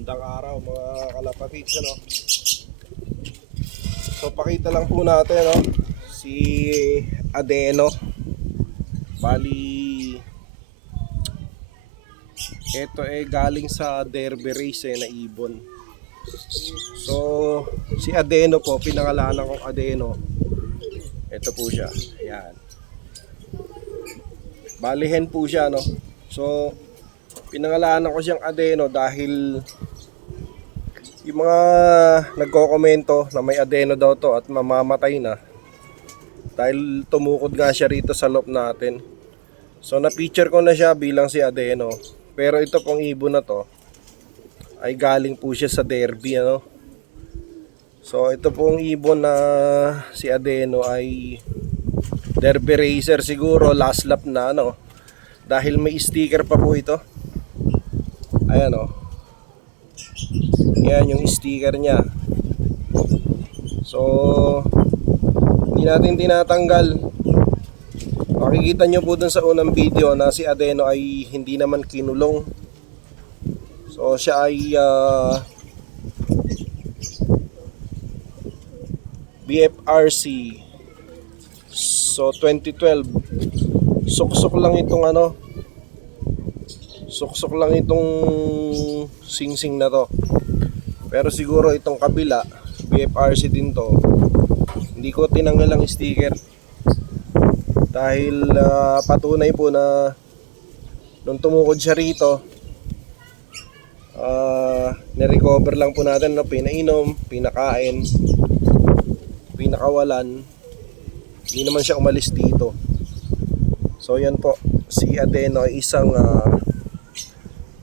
Magandang araw mga kalapatids ano. So pakita lang po natin no si Adeno. Bali ito eh galing sa Derby race eh, na ibon. So si Adeno po pinangalanan kong Adeno. Ito po siya. Ayan. Balihen po siya no. So pinangalanan ko siyang Adeno dahil yung mga nagko-komento na may Adeno daw to at mamamatay na dahil tumukod nga siya rito sa loob natin. So na-feature ko na siya bilang si Adeno. Pero ito pong ibon na to ay galing po siya sa derby ano. So ito pong ibon na si Adeno ay derby racer siguro last lap na ano. Dahil may sticker pa po ito. Ayan o. Yan yung sticker niya. So, hindi natin tinatanggal. Makikita nyo po dun sa unang video na si Adeno ay hindi naman kinulong. So, siya ay ah, BFRC. So, 2012. Suksok lang itong ano, suksok lang itong singsing na to pero siguro itong kabila BFRC din to. Hindi ko tinanggal ang sticker. Dahil ah, patunay po na nung tumukod siya rito ah nirecover lang po natin no? pinainom, pinakain pinakawalan. Hindi naman siya umalis dito. So yan po. Si Adeno ay isang ah,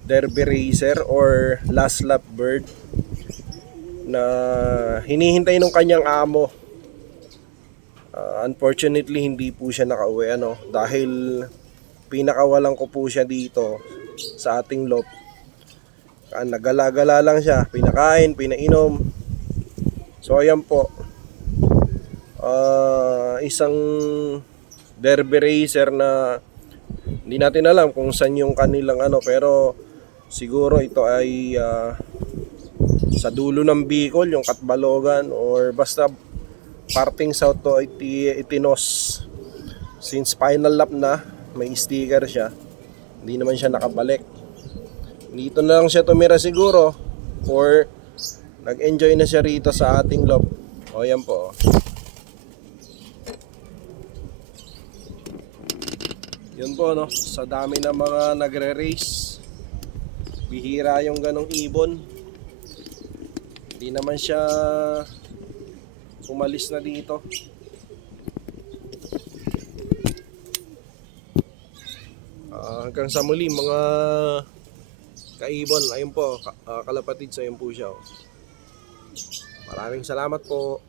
derby racer or last lap bird na hinihintay ng kanyang amo. Ah, unfortunately, hindi po siya nakauwi ano dahil pinakawalan ko po siya dito sa ating lot. Ah, nagala-gala lang siya, pinakain, pinainom. So ayan po. Ah, isang derby racer na hindi natin alam kung saan yung kanilang ano pero siguro ito ay ah, sa dulo ng Bicol, yung Katbalogan or basta parting south to iti, Itinos. Since final lap na, may sticker siya. Hindi naman siya nakabalik. Dito na lang siya tumira siguro or nag-enjoy na siya rito sa ating lob. O yan po. Yun po no, sa dami ng mga nagre-race. Bihira yung ganong ibon. Hindi naman siya umalis na dito. Ah, hanggang sa muli mga kaibon, ayun po, ka- ah, kalapatid sa ayun po siya. oh. Maraming salamat po.